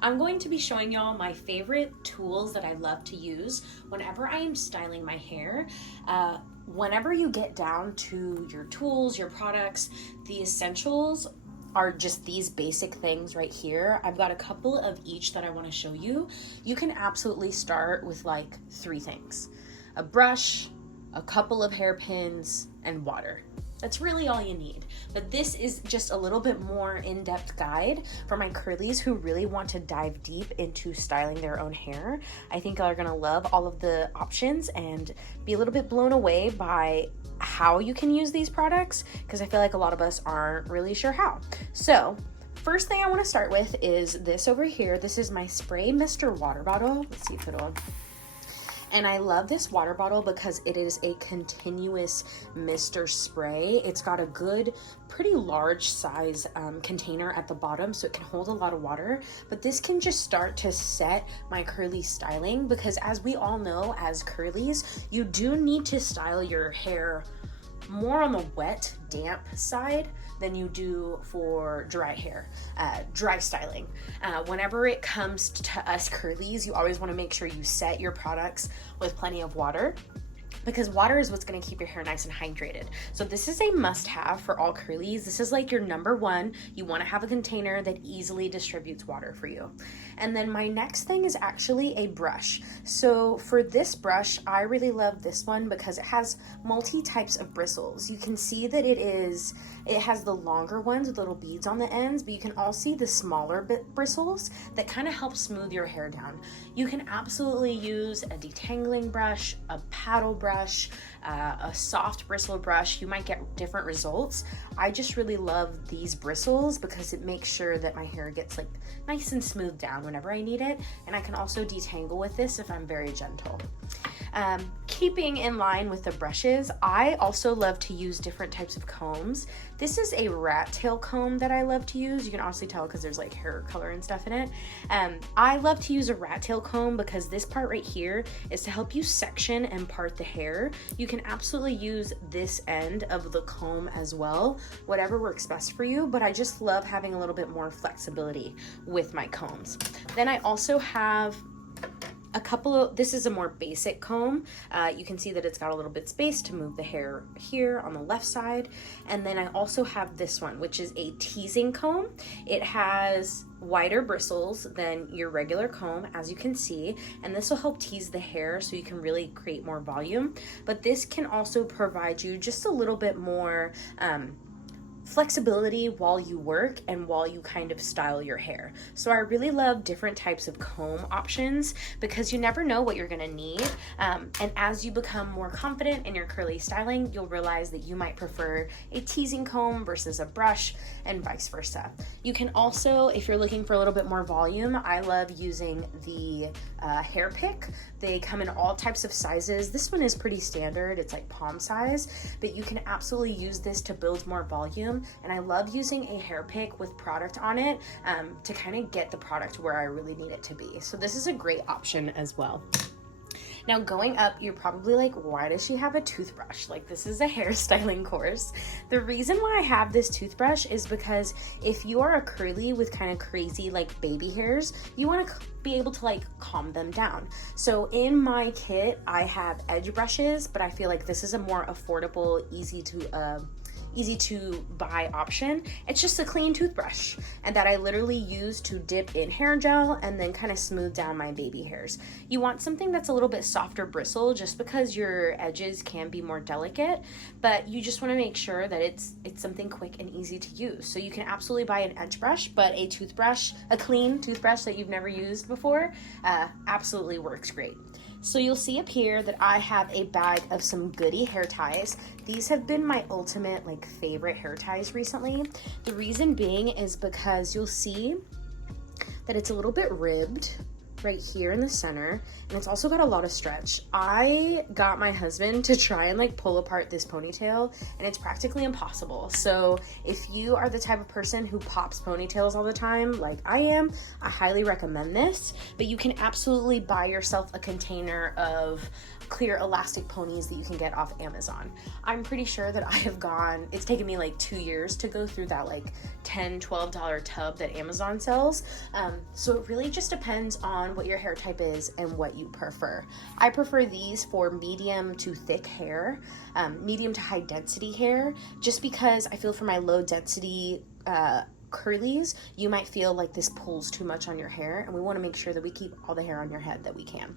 I'm going to be showing y'all my favorite tools that I love to use whenever I am styling my hair. Whenever you get down to your tools, your products, the essentials are just these basic things right here. I've got a couple of each that I want to show you. You can absolutely start with like 3 things: a brush, a couple of hairpins, and water. That's really all you need. But this is just a little bit more in-depth guide for my curlies who really want to dive deep into styling their own hair. I think they're gonna love all of the options and be a little bit blown away by how you can use these products, because I feel like a lot of us aren't really sure how. So first thing I want to start with is this over here. This is my Spray Mister water bottle. Let's see if it'll... And I love this water bottle because it is a continuous mister spray. It's got a good, pretty large size container at the bottom, so it can hold a lot of water. But this can just start to set my curly styling, because as we all know, as curlies, you do need to style your hair more on the wet, damp side than you do for dry hair, dry styling. Whenever it comes to us curlies, you always want to make sure you set your products with plenty of water, because water is what's going to keep your hair nice and hydrated. So this is a must-have for all curlies. This is like your number one. You want to have a container that easily distributes water for you. And then my next thing is actually a brush. So for this brush, I really love this one because it has multi types of bristles. You can see that it has the longer ones with little beads on the ends, but you can also see the smaller bristles that kind of help smooth your hair down. You can absolutely use a detangling brush, a paddle brush, a soft bristle brush. You might get different results. I just really love these bristles because it makes sure that my hair gets like nice and smooth down whenever I need it, and I can also detangle with this if I'm very gentle. Keeping in line with the brushes, I also love to use different types of combs. This is a rat tail comb that I love to use. You can also tell because there's like hair color and stuff in it. I love to use a rat tail comb because this part right here is to help you section and part the hair. You can absolutely use this end of the comb as well, whatever works best for you, but I just love having a little bit more flexibility with my combs. Then I also have a couple of, this is a more basic comb. You can see that it's got a little bit space to move the hair here on the left side. And then I also have this one, which is a teasing comb. It has wider bristles than your regular comb, as you can see, and this will help tease the hair so you can really create more volume. But this can also provide you just a little bit more flexibility while you work and while you kind of style your hair. So I really love different types of comb options because you never know what you're gonna need. And as you become more confident in your curly styling, you'll realize that you might prefer a teasing comb versus a brush and vice versa. You can also, if you're looking for a little bit more volume, I love using the hair pick. They come in all types of sizes. This one is pretty standard. It's like palm size, but you can absolutely use this to build more volume. And I love using a hair pick with product on it to kind of get the product where I really need it to be. So this is a great option as well. Now going up, you're probably like, why does she have a toothbrush? Like, this is a hairstyling course. The reason why I have this toothbrush is because if you are a curly with kind of crazy like baby hairs, you want to be able to like calm them down. So in my kit, I have edge brushes, but I feel like this is a more affordable, easy to buy option. It's just a clean toothbrush, and that I literally use to dip in hair gel and then kind of smooth down my baby hairs. You want something that's a little bit softer bristle just because your edges can be more delicate, but you just want to make sure that it's something quick and easy to use. So you can absolutely buy an edge brush, but a toothbrush, a clean toothbrush that you've never used before, absolutely works great. So you'll see up here that I have a bag of some Goody hair ties. These have been my ultimate like favorite hair ties recently. The reason being is because you'll see that it's a little bit ribbed right here in the center, and it's also got a lot of stretch. I got my husband to try and like pull apart this ponytail, and it's practically impossible. So if you are the type of person who pops ponytails all the time like I am, I highly recommend this. But you can absolutely buy yourself a container of clear elastic ponies that you can get off Amazon. I'm pretty sure that I have gone, it's taken me like 2 years to go through that like $10-12 tub that Amazon sells. So it really just depends on what your hair type is and what you prefer. I prefer these for medium to thick hair, medium to high density hair, just because I feel for my low density curlies, you might feel like this pulls too much on your hair, and we want to make sure that we keep all the hair on your head that we can.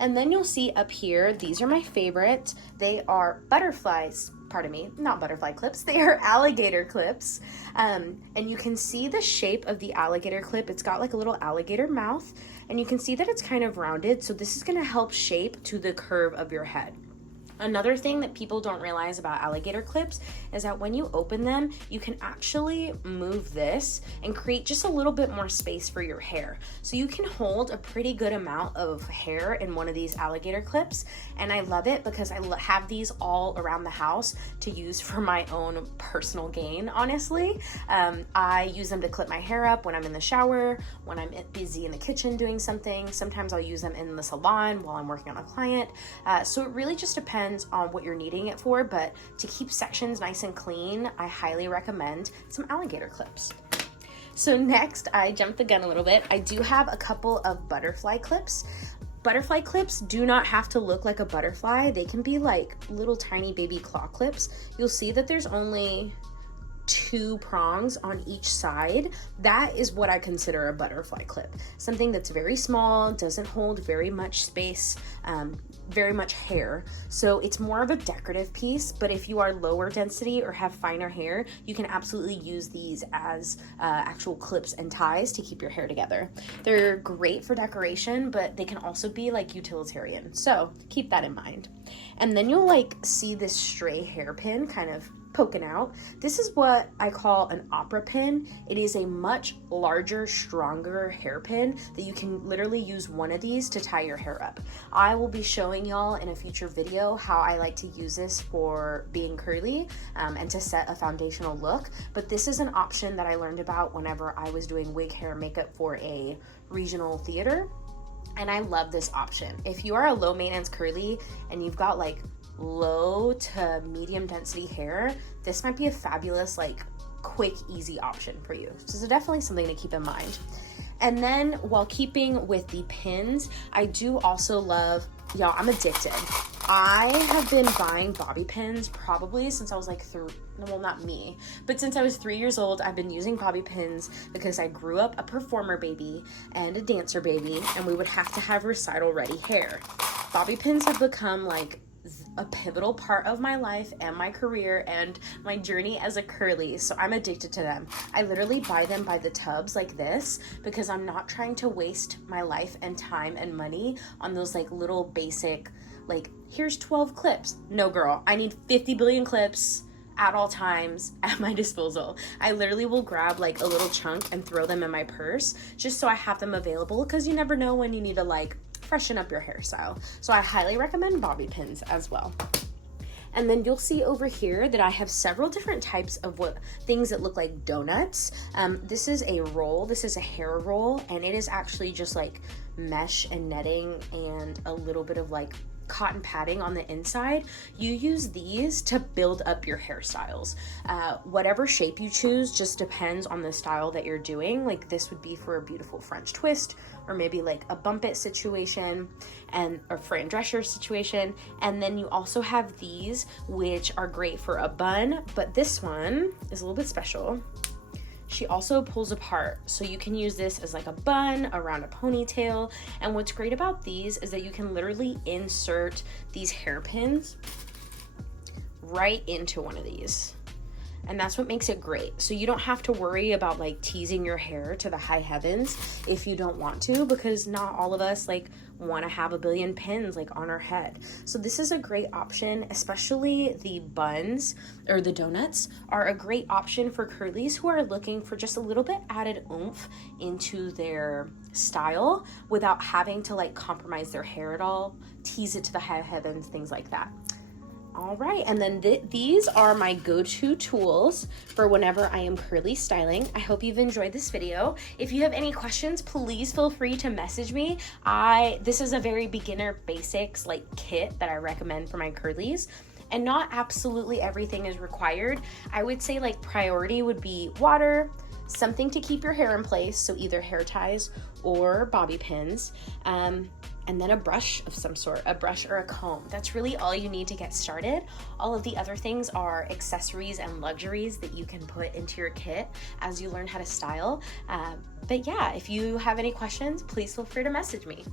And then you'll see up here, these are my favorite. They are not butterfly clips, they are alligator clips. And you can see the shape of the alligator clip. It's got like a little alligator mouth, and you can see that it's kind of rounded. So this is gonna help shape to the curve of your head. Another thing that people don't realize about alligator clips is that when you open them, you can actually move this and create just a little bit more space for your hair. So you can hold a pretty good amount of hair in one of these alligator clips. And I love it because I have these all around the house to use for my own personal gain, honestly. I use them to clip my hair up when I'm in the shower, when I'm busy in the kitchen doing something. Sometimes I'll use them in the salon while I'm working on a client. So it really just depends on what you're needing it for, but to keep sections nice and clean, I highly recommend some alligator clips. So next, I jumped the gun a little bit. I do have a couple of butterfly clips. Butterfly clips do not have to look like a butterfly. They can be like little tiny baby claw clips. You'll see that there's only 2 prongs on each side. That is what I consider a butterfly clip. Something that's very small, doesn't hold very much space, very much hair. So it's more of a decorative piece, but if you are lower density or have finer hair, you can absolutely use these as actual clips and ties to keep your hair together. They're great for decoration, but they can also be like utilitarian. So keep that in mind. And then you'll like see this stray hairpin kind of poking out. This is what I call an opera pin. It is a much larger, stronger hairpin that you can literally use one of these to tie your hair up. I will be showing y'all in a future video how I like to use this for being curly and to set a foundational look, but this is an option that I learned about whenever I was doing wig hair makeup for a regional theater, and I love this option. If you are a low maintenance curly and you've got like low to medium density hair, this might be a fabulous, like, quick, easy option for you. So definitely something to keep in mind. And then while keeping with the pins, I do also love, y'all, I'm addicted. I have been buying bobby pins probably since I was like well, not me, but since I was 3 years old, I've been using bobby pins because I grew up a performer baby and a dancer baby, and we would have to have recital ready hair. Bobby pins have become like a pivotal part of my life and my career and my journey as a curly, so I'm addicted to them. I literally buy them by the tubs like this because I'm not trying to waste my life and time and money on those like little basic, like, here's 12 clips. No girl, I need 50 billion clips at all times at my disposal. I literally will grab like a little chunk and throw them in my purse just so I have them available, because you never know when you need to like freshen up your hairstyle. So I highly recommend bobby pins as well. And then you'll see over here that I have several different types of things that look like donuts. This is a roll, this is a hair roll, and it is actually just like mesh and netting and a little bit of like cotton padding on the inside. You use these to build up your hairstyles. Whatever shape you choose just depends on the style that you're doing. Like this would be for a beautiful French twist, or maybe like a bump it situation, or Fran Drescher situation. And then you also have these, which are great for a bun, but this one is a little bit special. She also pulls apart, so you can use this as like a bun around a ponytail. And what's great about these is that you can literally insert these hairpins right into one of these. And that's what makes it great. So you don't have to worry about like teasing your hair to the high heavens if you don't want to, because not all of us like want to have a billion pins like on our head. So this is a great option, especially the buns or the donuts are a great option for curlies who are looking for just a little bit added oomph into their style without having to like compromise their hair at all, tease it to the high heavens, things like that. All right, and then these are my go-to tools for whenever I am curly styling. I hope you've enjoyed this video. If you have any questions, please feel free to message me. This is a very beginner basics like kit that I recommend for my curlies, and not absolutely everything is required. I would say like priority would be water, something to keep your hair in place, so either hair ties or bobby pins, and then a brush of some sort, a brush or a comb. That's really all you need to get started. All of the other things are accessories and luxuries that you can put into your kit as you learn how to style. But yeah, if you have any questions, please feel free to message me.